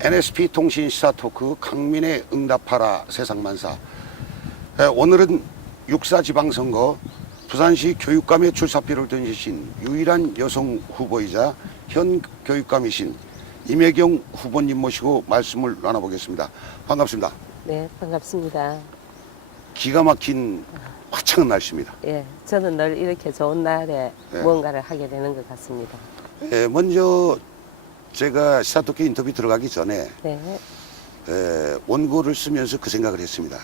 NSP 통신 시사토크 강민의 응답하라 세상만사. 오늘은 육사지방선거 부산시 교육감의 출사표를 던지신 유일한 여성 후보이자 현 교육감이신 임혜경 후보님 모시고 말씀을 나눠보겠습니다. 반갑습니다. 네, 반갑습니다. 기가 막힌 화창한 날씨입니다. 예, 저는 늘 이렇게 좋은 날에 무언가를 하게 되는 것 같습니다. 먼저 제가 시사토크 인터뷰 들어가기 전에 네, 원고를 쓰면서 그 생각을 했습니다.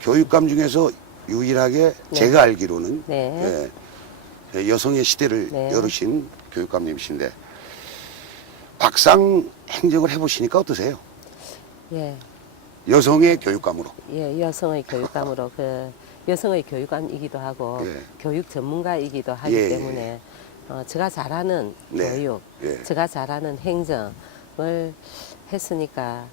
교육감 중에서 유일하게 제가 알기로는 네. 여성의 시대를 네. 열으신 교육감님이신데 박상 행정을 해보시니까 어떠세요? 예, 여성의 교육감으로. 예, 여성의 교육감으로 여성의 교육감이기도 하고 예. 교육 전문가이기도 하기 예, 때문에 제가 잘하는 네. 교육, 예. 제가 잘하는 행정을 했으니까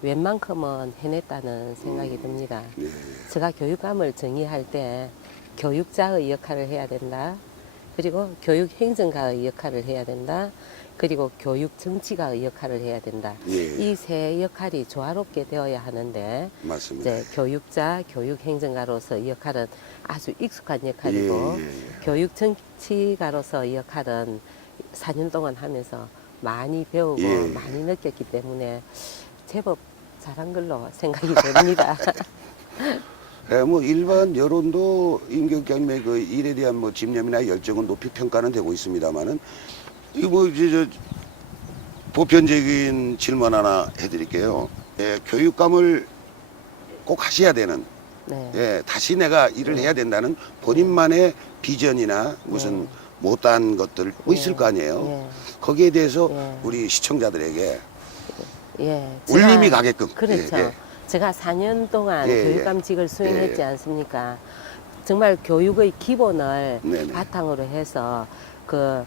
웬만큼은 해냈다는 생각이 듭니다. 예. 제가 교육감을 정의할 때 교육자의 역할을 해야 된다. 그리고 교육행정가의 역할을 해야 된다. 그리고 교육정치가의 역할을 해야 된다. 예. 이 세 역할이 조화롭게 되어야 하는데 맞습니다. 이제 교육자, 교육행정가로서 역할은 아주 익숙한 역할이고 예. 교육정치가로서 역할은 4년 동안 하면서 많이 배우고 예. 많이 느꼈기 때문에 제법 잘한 걸로 생각이 됩니다. 뭐 일반 여론도 임교육감의 그 일에 대한 뭐 집념이나 열정은 높이 평가는 되고 있습니다만은 이거 뭐 이제 보편적인 질문 하나 해드릴게요. 교육감을 꼭 하셔야 되는, 네. 다시 내가 일을 해야 된다는 본인만의 비전이나 무슨 못다한 것들 뭐 있을 거 아니에요. 예. 거기에 대해서 예. 우리 시청자들에게 예, 울림이 가게끔. 그렇죠. 예. 제가 4년 동안 예, 교육감직을 수행했지 예. 않습니까? 정말 교육의 기본을 네네. 바탕으로 해서 그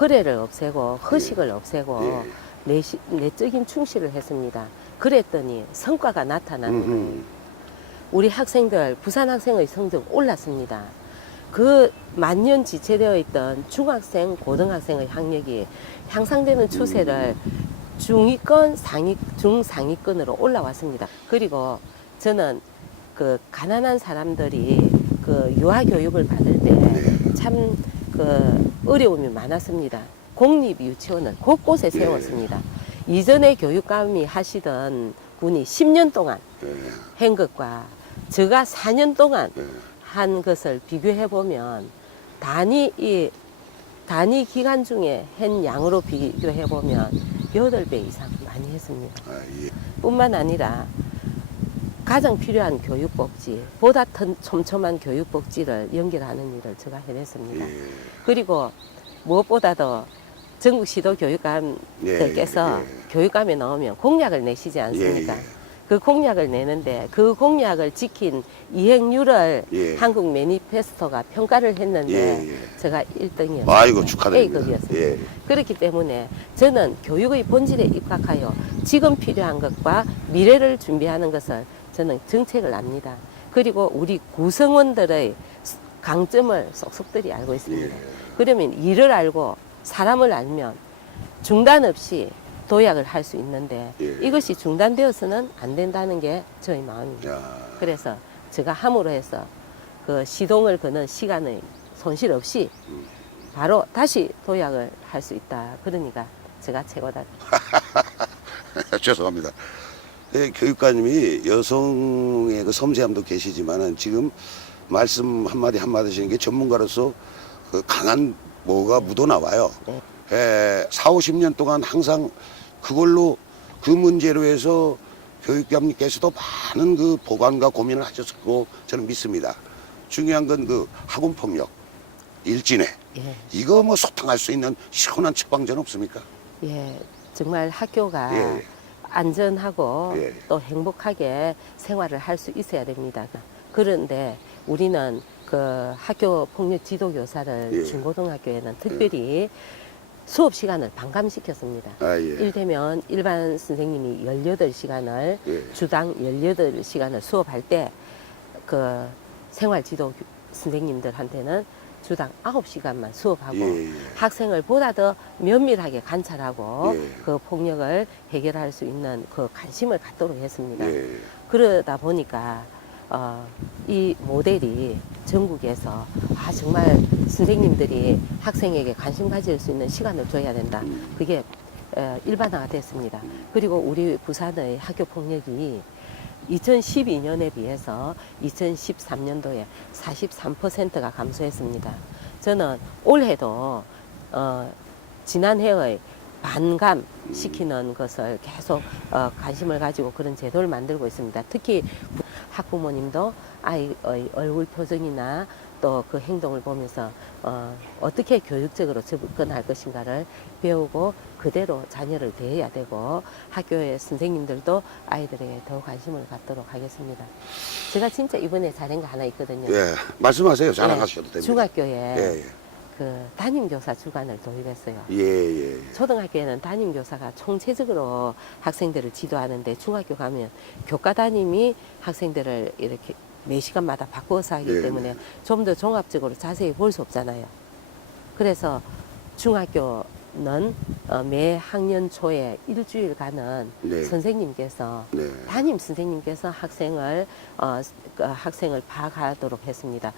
허례를 없애고 허식을 없애고 내적인 충실을 했습니다. 그랬더니 성과가 나타나는 거예요. 우리 학생들, 부산 학생의 성적 올랐습니다. 그 만년 지체되어 있던 중학생, 고등학생의 학력이 향상되는 추세를 중위권, 중상위권으로 올라왔습니다. 그리고 저는 그 가난한 사람들이 그 유아 교육을 받을 때 참 그 어려움이 많았습니다. 공립 유치원을 곳곳에 세웠습니다. 이전에 교육감이 하시던 분이 10년 동안 한 것과 제가 4년 동안 한 것을 비교해 보면 단위 기간 중에 한 양으로 비교해 보면 8배 이상 많이 했습니다. 뿐만 아니라 가장 필요한 교육복지, 보다 촘촘한 교육복지를 연결하는 일을 제가 해냈습니다. 그리고 무엇보다도 전국 시도 교육감들께서 교육감에 나오면 공약을 내시지 않습니까? 그 공약을 내는데 그 공약을 지킨 이행률을 한국 매니페스토가 평가를 했는데 제가 1등이었어요. 아이고 축하드립니다. A급이었어요. 그렇기 때문에 저는 교육의 본질에 입각하여 지금 필요한 것과 미래를 준비하는 것을 저는 정책을 압니다. 그리고 우리 구성원들의 강점을 쏙쏙들이 알고 있습니다. 그러면 일을 알고 사람을 알면 중단 없이 도약을 할 수 있는데 이것이 중단되어서는 안 된다는 게 저의 마음입니다. 그래서 제가 함으로 해서 그 시동을 거는 시간의 손실 없이 바로 다시 도약을 할 수 있다. 그러니까 제가 최고다. 죄송합니다. 교육관님이 여성의 그 섬세함도 계시지만은 지금 말씀 한마디 한마디 하시는 게 전문가로서 그 강한 뭐가 묻어나와요. 4, 50년 동안 항상 그걸로 그 문제로 해서 교육감님께서도 많은 그 보관과 고민을 하셨고 저는 믿습니다. 중요한 건 그 학원 폭력, 일진회 이거 뭐 소탕할 수 있는 시원한 처방전 없습니까? 예, 정말 학교가 안전하고 또 행복하게 생활을 할 수 있어야 됩니다. 그런데 우리는 그 학교 폭력 지도 교사를 중고등학교에는 특별히 수업 시간을 반감시켰습니다. 이를테면 일반 선생님이 18시간을 주당 18시간을 수업할 때 그 생활지도 선생님들한테는 주당 9시간만 수업하고 예, 예. 학생을 보다 더 면밀하게 관찰하고 예. 그 폭력을 해결할 수 있는 그 관심을 갖도록 했습니다. 예. 그러다 보니까 이 모델이 전국에서 정말 선생님들이 학생에게 관심 가질 수 있는 시간을 줘야 된다. 그게 일반화가 됐습니다. 그리고 우리 부산의 학교 폭력이 2012년에 비해서 2013년도에 43%가 감소했습니다. 저는 올해도 지난해의 반감시키는 것을 계속 관심을 가지고 그런 제도를 만들고 있습니다. 특히 학부모님도 아이의 얼굴 표정이나 또 그 행동을 보면서 어떻게 교육적으로 접근할 것인가를 배우고 그대로 자녀를 대해야 되고 학교의 선생님들도 아이들에게 더 관심을 갖도록 하겠습니다. 제가 진짜 이번에 잘한 거 하나 있거든요. 예. 말씀하세요. 자랑하셔도 됩니다. 중학교에 예, 그 담임교사 주간을 도입했어요. 예. 예, 예. 초등학교에는 담임교사가 총체적으로 학생들을 지도하는데 중학교 가면 교과 담임이 학생들을 이렇게 매 시간마다 바꾸어서 하기 예, 때문에 좀 더 종합적으로 자세히 볼 수 없잖아요. 그래서 중학교는 매 학년 초에 일주일간은 네. 선생님께서 네. 담임 선생님께서 학생을 파악하도록 했습니다.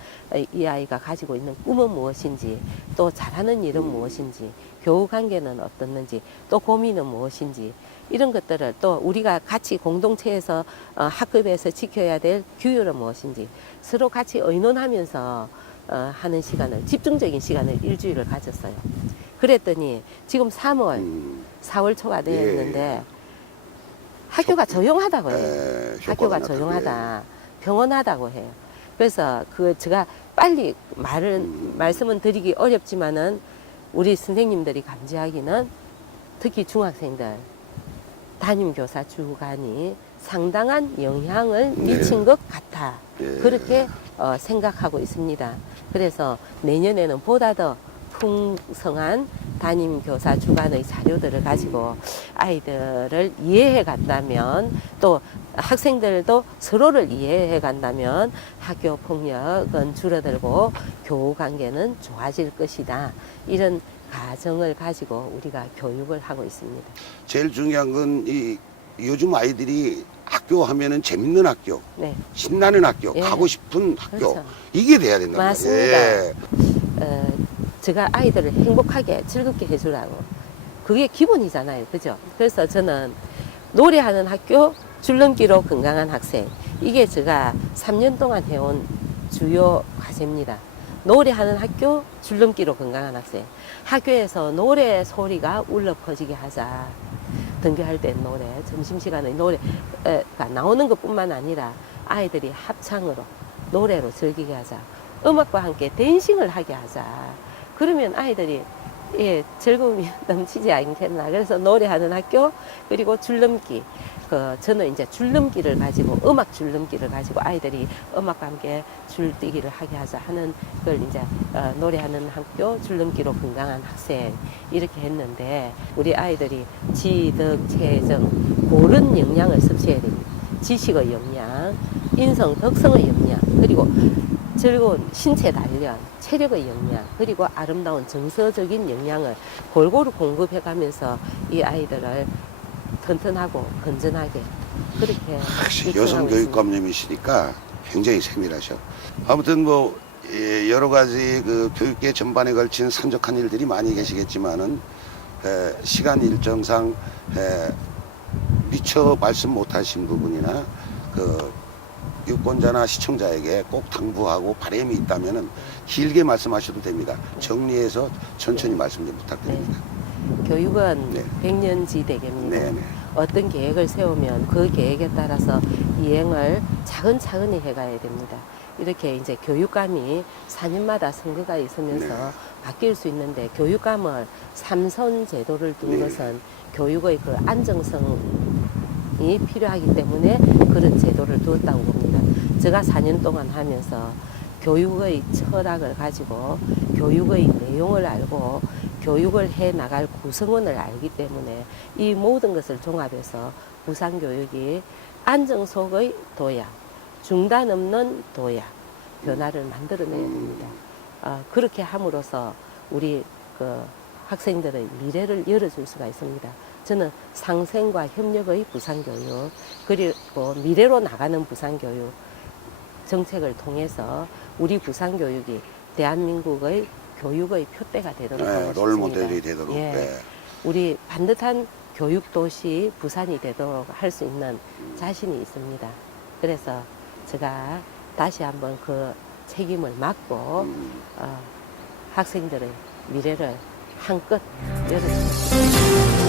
이 아이가 가지고 있는 꿈은 무엇인지, 또 잘하는 일은 무엇인지, 교우 관계는 어떻는지, 또 고민은 무엇인지, 이런 것들을 또 우리가 같이 공동체에서 학급에서 지켜야 될 규율은 무엇인지 서로 같이 의논하면서 하는 시간을, 집중적인 시간을 일주일을 가졌어요. 그랬더니 지금 3월, 4월 초가 되었는데 학교가 조용하다고 해요. 학교가 효과가 조용하다, 평온하다고 해요. 그래서 제가 빨리 말씀은 드리기 어렵지만은 우리 선생님들이 감지하기는 특히 중학생들 담임교사 주간이 상당한 영향을 미친 것 같아. 예. 그렇게 생각하고 있습니다. 그래서 내년에는 보다 더 풍성한 담임교사 주간의 자료들을 가지고 아이들을 이해해 간다면, 또 학생들도 서로를 이해해 간다면 학교 폭력은 줄어들고 교우 관계는 좋아질 것이다. 이런 가정을 가지고 우리가 교육을 하고 있습니다. 제일 중요한 건 요즘 아이들이 학교 하면은 재밌는 학교, 네, 신나는 학교, 예. 가고 싶은 학교, 그렇죠. 이게 돼야 된다. 맞습니다. 예. 제가 아이들을 행복하게 즐겁게 해주라고, 그게 기본이잖아요. 그죠? 그래서 저는 노래하는 학교, 줄넘기로 건강한 학생, 이게 제가 3년 동안 해온 주요 과제입니다. 노래하는 학교, 줄넘기로 건강한 학생. 학교에서 노래 소리가 울려 퍼지게 하자. 등교할 땐 노래, 점심시간에 노래가 나오는 것뿐만 아니라 아이들이 합창으로, 노래로 즐기게 하자. 음악과 함께 댄싱을 하게 하자. 그러면 아이들이 즐거움이 넘치지 않겠나. 그래서 노래하는 학교, 그리고 줄넘기. 저는 이제 줄넘기를 가지고, 음악 줄넘기를 가지고 아이들이 음악과 함께 줄뛰기를 하게 하자 하는 걸 이제 노래하는 학교, 줄넘기로 건강한 학생, 이렇게 했는데, 우리 아이들이 지덕, 체정, 고른 영양을 섭취해야 됩니다. 지식의 영양, 인성, 덕성의 영양, 그리고 즐거운 신체 단련, 체력의 영양, 그리고 아름다운 정서적인 영양을 골고루 공급해 가면서 이 아이들을 튼튼하고 건전하게 그렇게 역시 육성하고 여성 있습니다. 교육감님이시니까 굉장히 세밀하셔. 아무튼 여러 가지 그 교육계 전반에 걸친 산적한 일들이 많이 계시겠지만은 시간 일정상 미처 말씀 못하신 부분이나 그 유권자나 시청자에게 꼭 당부하고 바람이 있다면은 길게 말씀하셔도 됩니다. 정리해서 천천히 말씀 좀 부탁드립니다. 교육은 네. 백년지대계입니다. 네, 네. 어떤 계획을 세우면 그 계획에 따라서 이행을 차근차근히 해가야 됩니다. 이렇게 이제 교육감이 4년마다 선거가 있으면서 네. 바뀔 수 있는데, 교육감을 3선 제도를 둔 네. 것은 교육의 그 안정성이 필요하기 때문에 그런 제도를 두었다고 봅니다. 제가 4년 동안 하면서 교육의 철학을 가지고 교육의 내용을 알고 교육을 해 나갈 구성원을 알기 때문에 이 모든 것을 종합해서 부산교육이 안정 속의 도약, 중단 없는 도약, 변화를 만들어내야 됩니다. 그렇게 함으로써 우리 그 학생들의 미래를 열어줄 수가 있습니다. 저는 상생과 협력의 부산교육, 그리고 미래로 나가는 부산교육 정책을 통해서 우리 부산교육이 대한민국의 교육의 표대가 되도록 하고 싶습니다. 롤 모델이 되도록. 예. 네. 우리 반듯한 교육도시 부산이 되도록 할 수 있는 자신이 있습니다. 그래서 제가 다시 한번 그 책임을 맡고 학생들의 미래를 한껏 열어주겠습니다.